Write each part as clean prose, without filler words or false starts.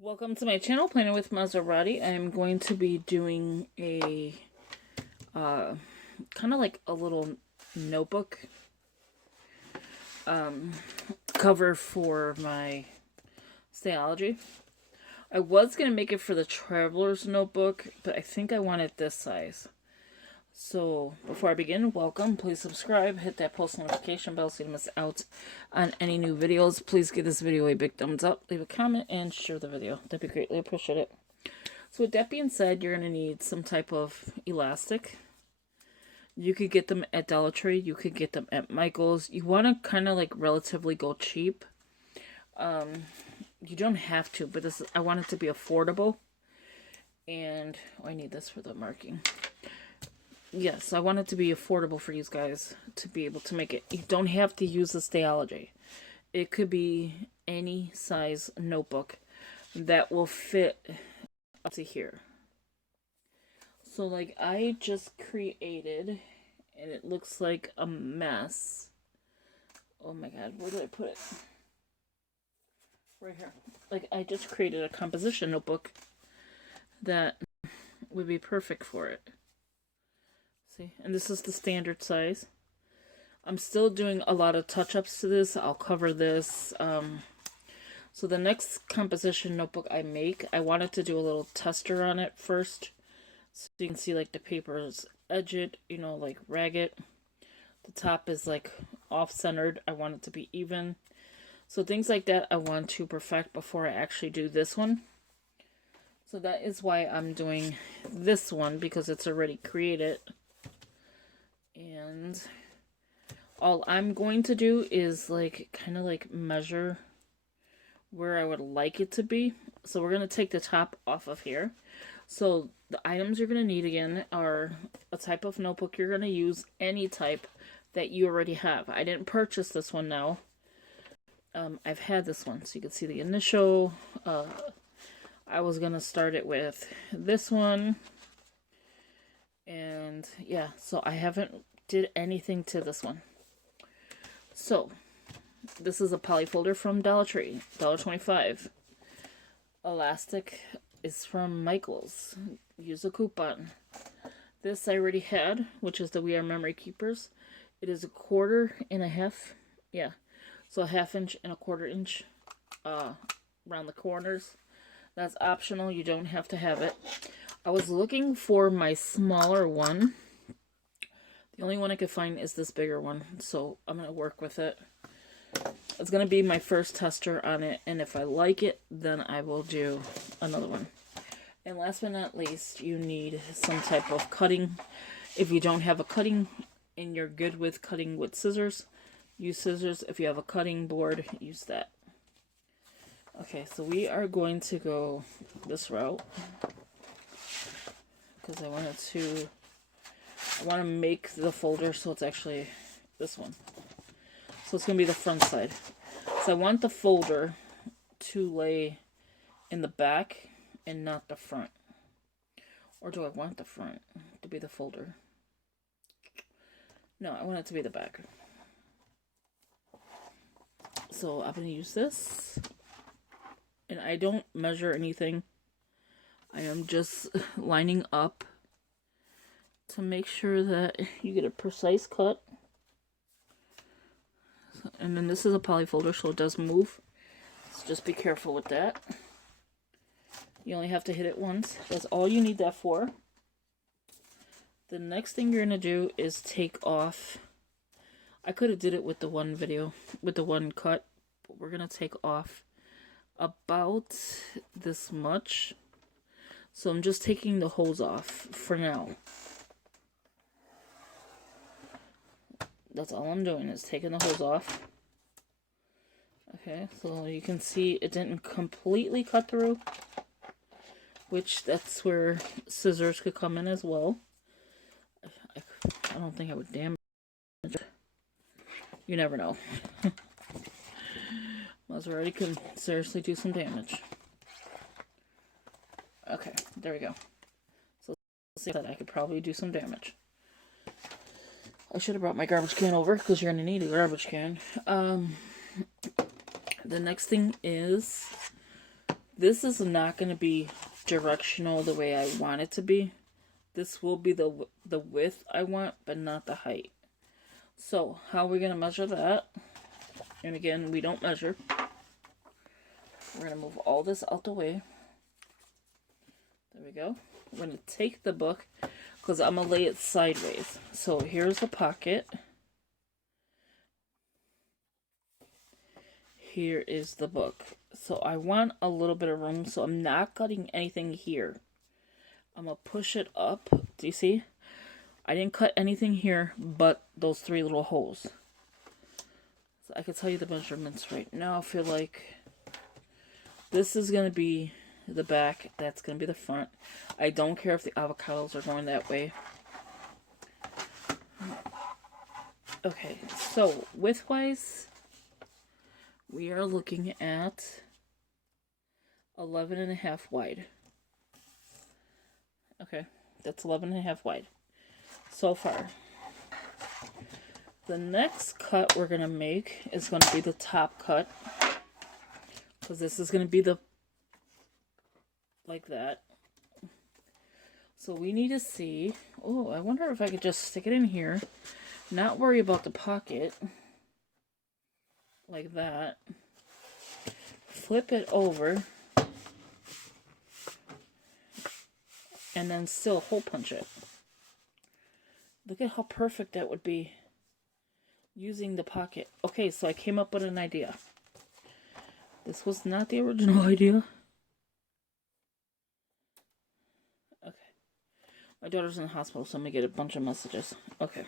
Welcome to my channel, Planning with Maserati. I'm going to be doing a kind of like a little notebook cover for my Stalogy. I was going to make it for the Traveler's Notebook, but I think I want it this size. So, before I begin, welcome. Please subscribe, hit that post notification bell so you don't miss out on any new videos. Please give this video a big thumbs up, leave a comment, and share the video. That'd be greatly appreciated. So with that being said, you're going to need some type of elastic. You could get them at Dollar Tree. You could get them at Michael's. You want to kind of like relatively go cheap. You don't have to, but I want it to be affordable. And I need this for the marking. Yes, I want it to be affordable for you guys to be able to make it. You don't have to use the Stalogy. It could be any size notebook that will fit up to here. So, like, I just created, and it looks like a mess. Oh my god, where did I put it? Right here. Like, I just created a composition notebook that would be perfect for it. And this is the standard size. I'm still doing a lot of touch-ups to this. I'll cover this. So the next composition notebook I make, I wanted to do a little tester on it first. So you can see like the paper's edged, you know, like ragged. The top is like off-centered. I want it to be even. So things like that I want to perfect before I actually do this one. So that is why I'm doing this one, because it's already created. And all I'm going to do is like kind of like measure where I would like it to be. So we're going to take the top off of here. So the items you're going to need again are a type of notebook you're going to use, any type that you already have. I didn't purchase this one now. I've had this one, so you can see the initial. I was going to start it with this one. And yeah, so I haven't did anything to this one. So this is a poly folder from Dollar Tree, $1.25. Elastic is from Michael's. Use a coupon. This I already had, which is the We Are Memory Keepers. It is 1/4 and a half. Yeah, so 1/2 inch and 1/4 inch around the corners. That's optional. You don't have to have it. I was looking for my smaller one. The only one I could find is this bigger one, so I'm going to work with it. It's going to be my first tester on it, and if I like it, then I will do another one. And last but not least, you need some type of cutting. If you don't have a cutting and you're good with cutting with scissors, use scissors. If you have a cutting board, use that. Okay, so we are going to go this route, because I want to make the folder so it's actually this one. So it's going to be the front side. So I want the folder to lay in the back and not the front. Or do I want the front to be the folder? No, I want it to be the back. So I'm going to use this. And I don't measure anything. I am just lining up to make sure that you get a precise cut. And then this is a poly folder, so it does move. So just be careful with that. You only have to hit it once. That's all you need that for. The next thing you're going to do is take off. I could have did it with the one video, with the one cut. But we're going to take off about this much. So I'm just taking the hose off for now. That's all I'm doing, is taking the hose off. Okay, so you can see it didn't completely cut through, which that's where scissors could come in as well. I don't think I would damage it. You never know. Maserati can seriously do some damage. Okay, there we go. So let's see that I could probably do some damage. I should have brought my garbage can over, because you're going to need a garbage can. The next thing is This is not going to be directional the way I want it to be. This will be the width I want, but not the height. So, how are we going to measure that? And again, we don't measure. We're going to move all this out the way. There we go. We're going to take the book, because I'm going to lay it sideways. So, here's the pocket. Here is the book. So, I want a little bit of room, so I'm not cutting anything here. I'm going to push it up. Do you see? I didn't cut anything here but those 3 little holes. So I can tell you the measurements right now. I feel like this is going to be the back. That's going to be the front. I don't care if the avocados are going that way. Okay, so width-wise, we are looking at 11.5 wide. Okay, that's 11.5 wide so far. The next cut we're going to make is going to be the top cut, because this is going to be the, like that. So we need to see, oh, I wonder if I could just stick it in here, not worry about the pocket, like that. Flip it over, and then still hole punch it. Look at how perfect that would be using the pocket. Okay, so I came up with an idea. This was not the original idea. Okay. My daughter's in the hospital, so I'm going to get a bunch of messages. Okay.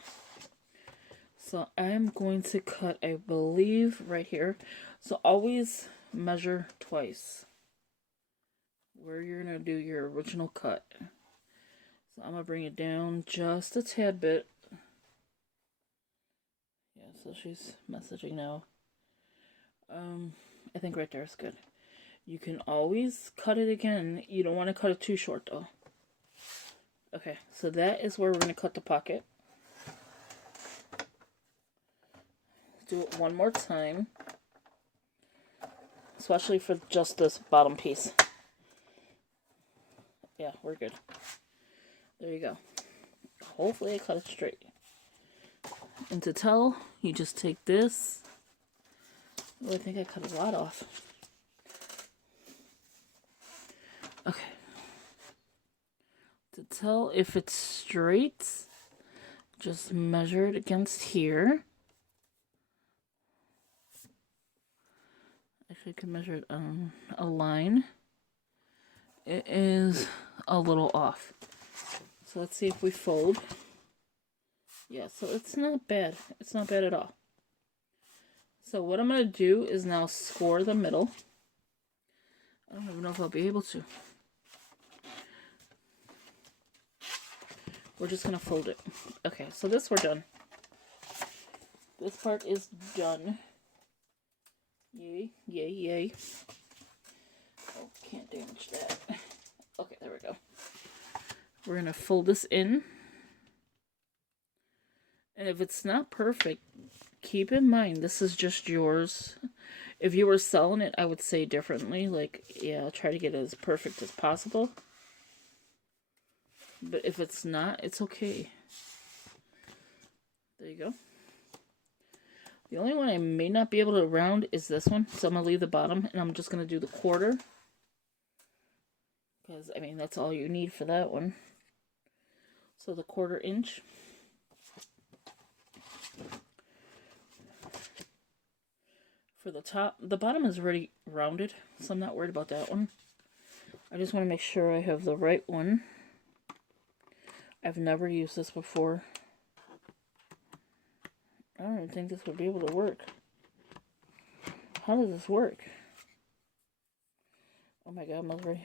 So I'm going to cut, I believe, right here. So always measure twice where you're going to do your original cut. So I'm going to bring it down just a tad bit. Yeah, so she's messaging now. I think right there is good. You can always cut it again. You don't want to cut it too short though. Okay, so that is where we're going to cut the pocket. Do it one more time. Especially for just this bottom piece. Yeah, we're good. There you go. Hopefully I cut it straight. And to tell, you just take this. Oh, I think I cut a lot off. Okay. To tell if it's straight, just measure it against here. Actually, I can measure it on a line. It is a little off. So let's see if we fold. Yeah, so it's not bad. It's not bad at all. So what I'm going to do is now score the middle. I don't even know if I'll be able to. We're just going to fold it. Okay, so this we're done. This part is done. Yay, yay, yay. Oh, can't damage that. Okay, there we go. We're going to fold this in. And if it's not perfect, keep in mind this is just yours. If you were selling it, I would say differently. Like, yeah, try to get it as perfect as possible. But if it's not, it's okay. There you go. The only one I may not be able to round is this one. So I'm going to leave the bottom and I'm just going to do the quarter. Because, I mean, that's all you need for that one. So the 1/4 inch. For the top, the bottom is already rounded, so I'm not worried about that one. I just want to make sure I have the right one. I've never used this before. I don't even think this would be able to work. How does this work? Oh my god, Mother.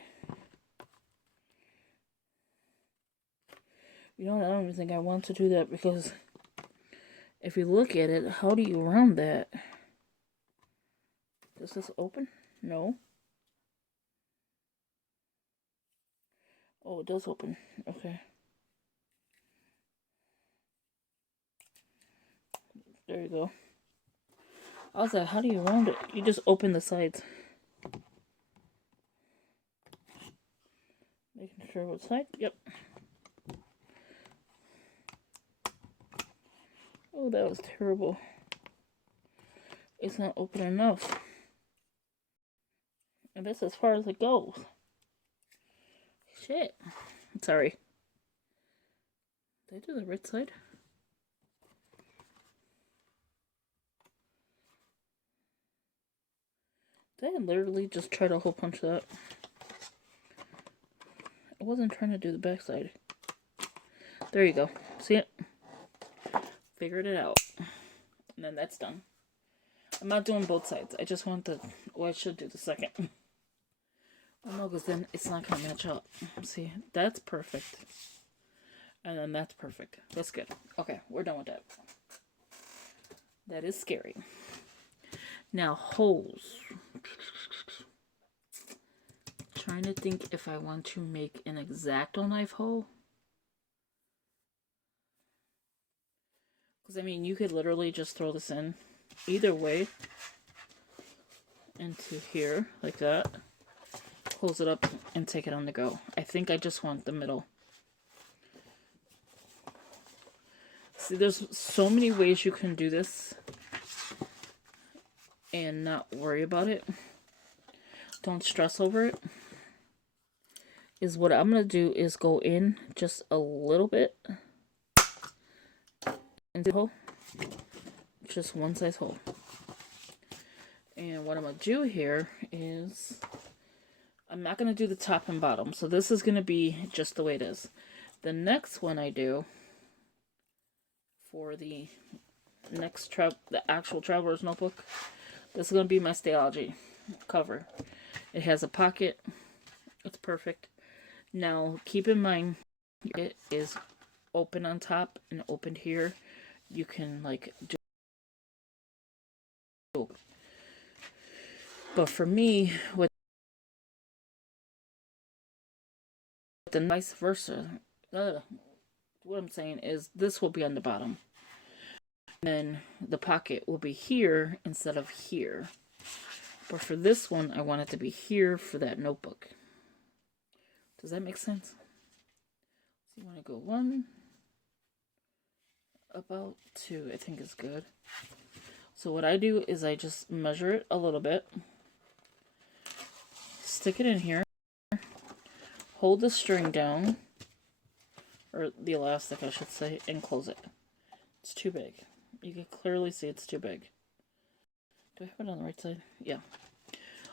You know what, I don't even think I want to do that, because if you look at it, how do you round that? Does this open? No. Oh, it does open. Okay. There you go. I was like, how do you round it? You just open the sides. Making sure what side. Yep. Oh, that was terrible. It's not open enough. And that's as far as it goes. Shit. Sorry. Did I do the right side? Did I literally just try to hole punch that? I wasn't trying to do the back side. There you go. See it? Figured it out. And then that's done. I'm not doing both sides. I just want the... Oh, I should do the second. Oh no, because then it's not going to match up. See? That's perfect. And then that's perfect. That's good. Okay, we're done with that. That is scary. Now, holes. Trying to think if I want to make an X-Acto knife hole. Because, I mean, you could literally just throw this in either way into here, like that. Close it up and take it on the go. I think I just want the middle. See, there's so many ways you can do this and not worry about it. Don't stress over it. Is what I'm going to do is go in just a little bit into the hole. Just one size hole. And what I'm going to do here is I'm not going to do the top and bottom. So this is going to be just the way it is. The next one I do for the next the actual Traveler's Notebook, this is going to be my Stalogy cover. It has a pocket. It's perfect. Now, keep in mind, it is open on top and open here. You can, like, do... But for me, with the vice versa, what I'm saying is this will be on the bottom. And then the pocket will be here instead of here. But for this one, I want it to be here for that notebook. Does that make sense? So you want to go 1, about 2, I think is good. So what I do is I just measure it a little bit, stick it in here, hold the string down, or the elastic I should say, and close it. It's too big. You can clearly see it's too big. Do I have it on the right side? Yeah.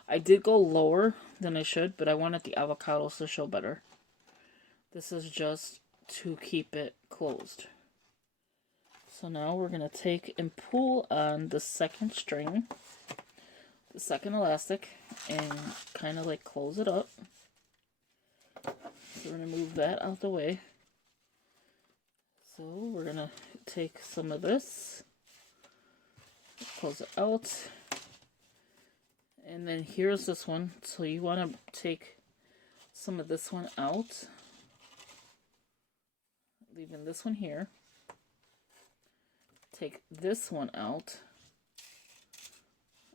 I did go lower than I should, but I wanted the avocados to show better. This is just to keep it closed. So now we're going to take and pull on the second string, the second elastic, and kind of like close it up. So we're going to move that out the way. So we're going to take some of this, close it out. And then here's this one. So you want to take some of this one out, leaving this one here. Take this one out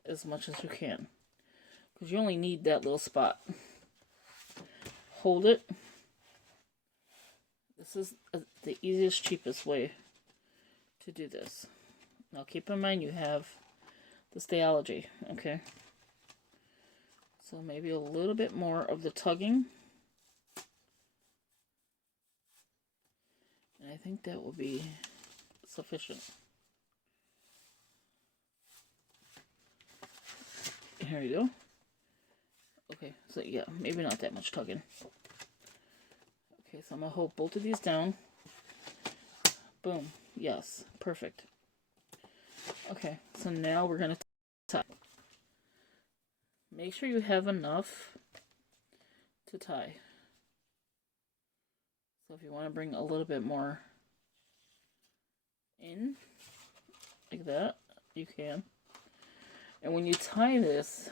as much as you can, because you only need that little spot. Hold it. This is the easiest, cheapest way to do this. Now keep in mind you have the Stalogy, okay? So maybe a little bit more of the tugging. And I think that will be sufficient. Here we go. Okay, so yeah, maybe not that much tugging. Okay, so I'm going to hold both of these down. Boom. Yes, perfect. Okay, so now we're going to tie. Make sure you have enough to tie. So if you want to bring a little bit more in, like that, you can. And when you tie this,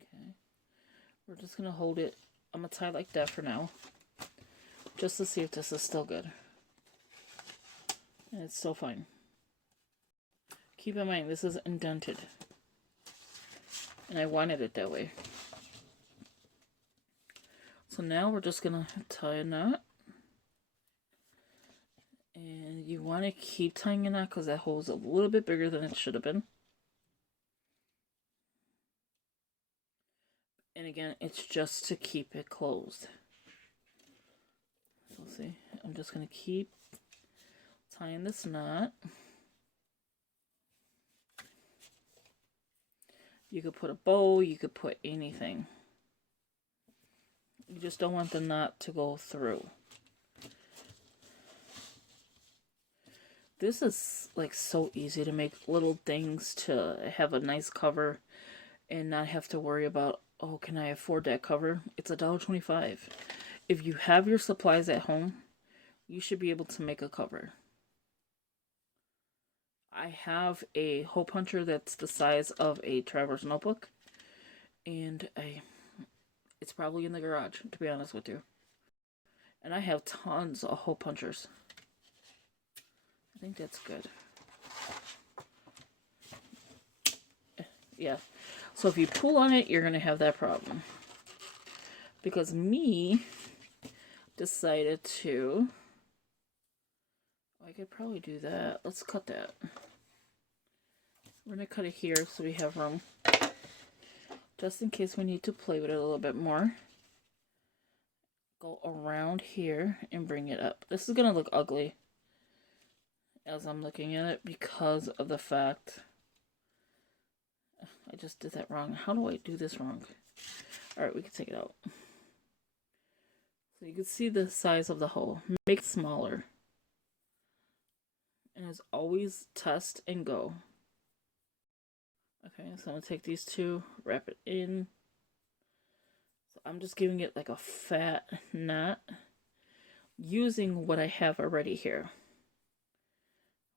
okay, we're just going to hold it. I'm going to tie like that for now, just to see if this is still good. And it's still fine. Keep in mind, this is indented. And I wanted it that way. So now we're just gonna tie a knot. And you want to keep tying a knot because that hole's a little bit bigger than it should have been. And again, it's just to keep it closed. So see, I'm just going to keep tying this knot. You could put a bow, you could put anything. You just don't want the knot to go through. This is like so easy to make little things to have a nice cover and not have to worry about, oh, can I afford that cover? It's $1.25. If you have your supplies at home, you should be able to make a cover. I have a hole puncher that's the size of a traveler's notebook, and it's probably in the garage, to be honest with you. And I have tons of hole punchers. I think that's good. Yeah. So if you pull on it, you're going to have that problem. Because me decided to... I could probably do that. Let's cut that. We're going to cut it here so we have room. Just in case we need to play with it a little bit more. Go around here and bring it up. This is going to look ugly as I'm looking at it because of the fact... I just did that wrong. How do I do this wrong? Alright, we can take it out. So you can see the size of the hole. Make it smaller. And as always, test and go. Okay, so I'm going to take these two, wrap it in. So I'm just giving it like a fat knot using what I have already here.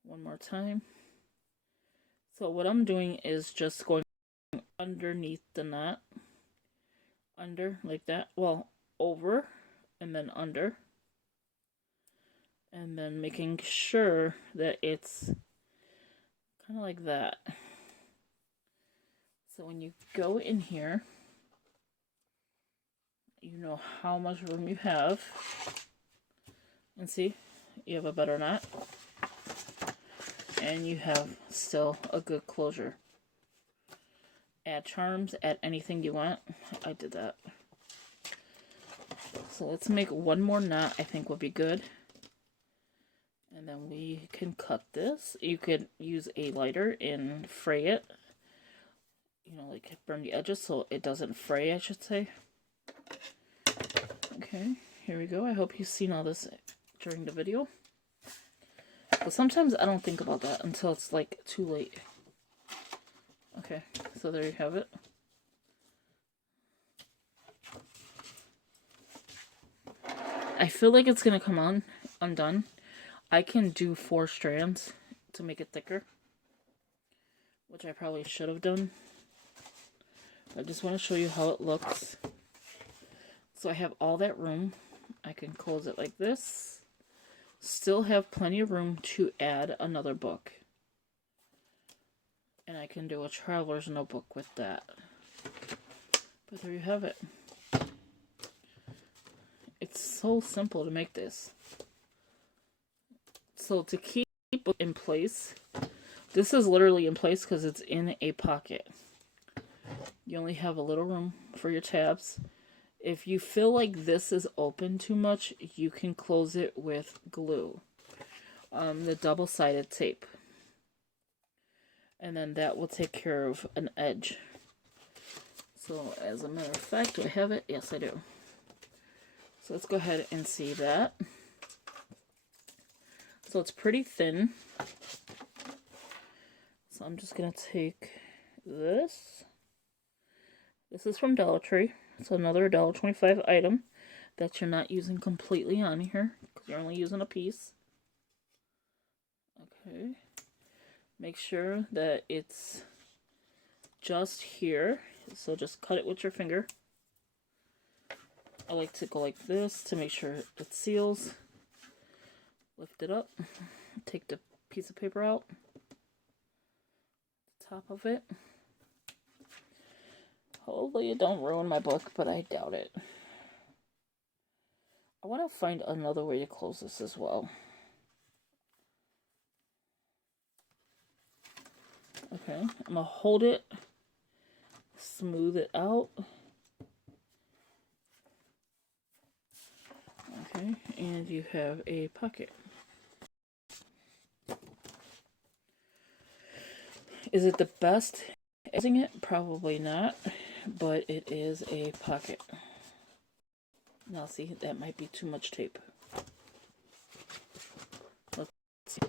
One more time. So what I'm doing is just going underneath the knot. Under, like that. Well, over and then under. And then making sure that it's kind of like that. So when you go in here, you know how much room you have. And see, you have a better knot. And you have still a good closure. Add charms, add anything you want. I did that. So let's make one more knot, I think would be good. And then we can cut this. You could use a lighter and fray it. You know, like burn the edges so it doesn't fray, I should say. Okay, here we go. I hope you've seen all this during the video. But sometimes I don't think about that until it's like too late. Okay, so there you have it. I feel like it's gonna come undone. I can do 4 strands to make it thicker, which I probably should have done. I just want to show you how it looks. So I have all that room. I can close it like this. Still have plenty of room to add another book. And I can do a traveler's notebook with that. But there you have it. It's so simple to make this. So to keep it in place, this is literally in place because it's in a pocket. You only have a little room for your tabs. If you feel like this is open too much, you can close it with glue. The double-sided tape. And then that will take care of an edge. So as a matter of fact, do I have it? Yes, I do. So let's go ahead and see that. So it's pretty thin. So I'm just going to take this. This is from Dollar Tree. It's another $1.25 item that you're not using completely on here because you're only using a piece. Okay. Make sure that it's just here. So just cut it with your finger. I like to go like this to make sure it seals. Lift it up. Take the piece of paper out. Top of it. Hopefully it don't ruin my book, but I doubt it. want to find another way to close this as well. Okay, I'm going to hold it, smooth it out. Okay, and you have a pocket. Is it the best at using it? Probably not, but it is a pocket. Now see, that might be too much tape. Let's see.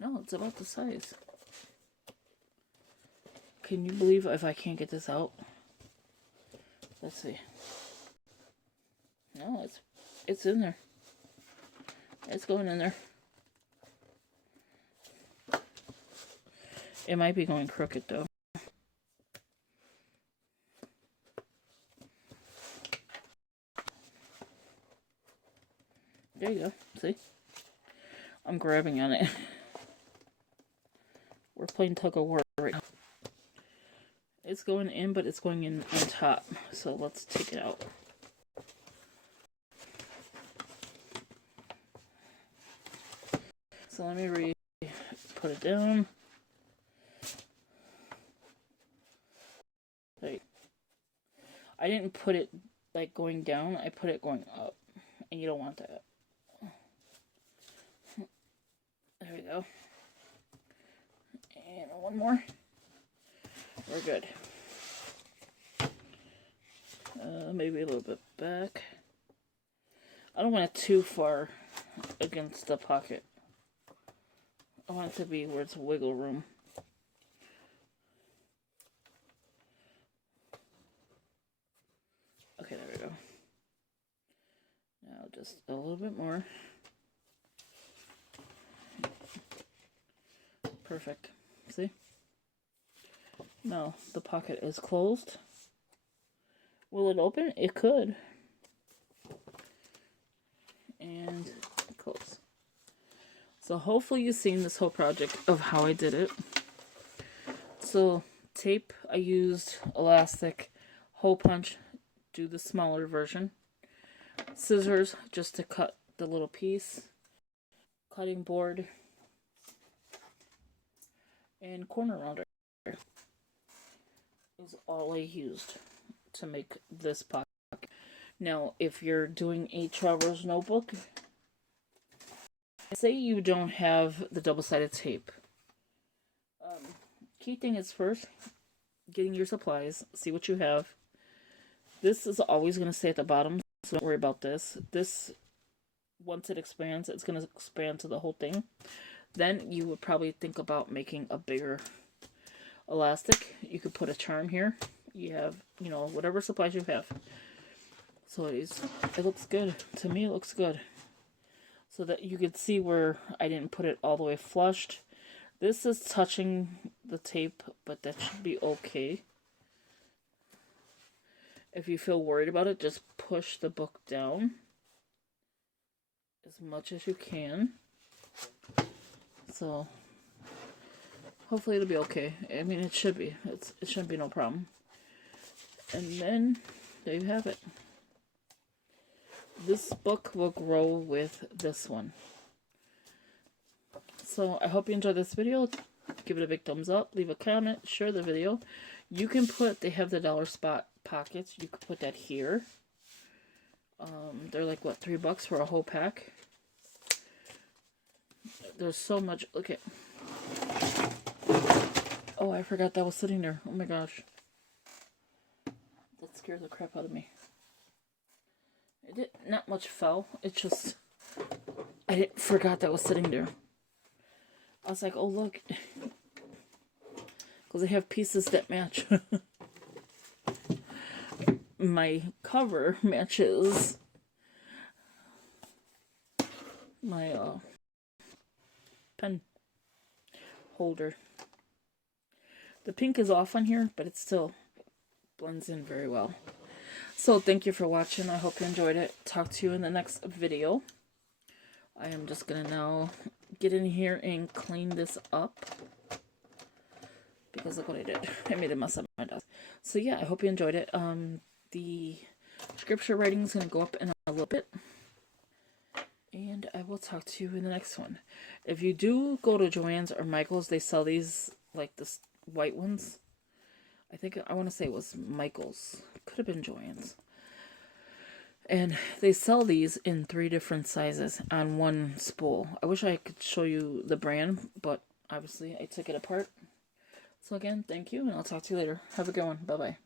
No, it's about the size. Can you believe if I can't get this out? Let's see. No, it's in there. It's going in there. It might be going crooked though. There you go. See? I'm grabbing on it. We're playing tug of war right now. It's going in, but it's going in on top. So let's take it out. So let me put it down. Like, I didn't put it like going down. I put it going up. And you don't want that. There we go. And one more. We're good. Maybe a little bit back. I don't want it too far against the pocket. I want it to be where it's wiggle room. Okay, there we go. Now just a little bit more. Perfect. See? Now the pocket is closed. Will it open? It could. And close. So hopefully you've seen this whole project of how I did it. So tape, I used elastic, hole punch, do the smaller version. Scissors just to cut the little piece. Cutting board. And corner rounder is all I used to make this pocket. Now, if you're doing a traveler's notebook, say you don't have the double-sided tape. Key thing is first, getting your supplies, see what you have. This is always going to stay at the bottom, so don't worry about this. This, once it expands, it's going to expand to the whole thing. Then you would probably think about making a bigger elastic. You could put a charm here. You have, you know, whatever supplies you have. So it looks good. To me, it looks good. So that you could see where I didn't put it all the way flushed. This is touching the tape, but that should be okay. If you feel worried about it, just push the book down as much as you can. So hopefully it'll be okay. I mean, it should be. It shouldn't be no problem. And then there you have it. This book will grow with this one. So I hope you enjoyed this video. Give it a big thumbs up. Leave a comment. Share the video. You can put, they have the dollar spot pockets. You could put that here. They're like, what, $3 for a whole pack? There's so much. Look at. Oh, I forgot that was sitting there. Oh my gosh. That scared the crap out of me. Not much fell. It just, I forgot that was sitting there. I was like, oh look, because they have pieces that match. My cover matches my pen holder. The pink is off on here, but it still blends in very well. So thank you for watching. I hope you enjoyed it. Talk to you in the next video. I am just going to now get in here and clean this up. Because look what I did. I made a mess of my desk. So yeah, I hope you enjoyed it. The Scripture writing is going to go up in a little bit. And I will talk to you in the next one. If you do go to Joann's or Michael's, they sell these, like this white ones. I want to say it was Michael's. Could have been Joann's. And they sell these in 3 different sizes on one spool. I wish I could show you the brand, but obviously I took it apart. So again, thank you, and I'll talk to you later. Have a good one. Bye-bye.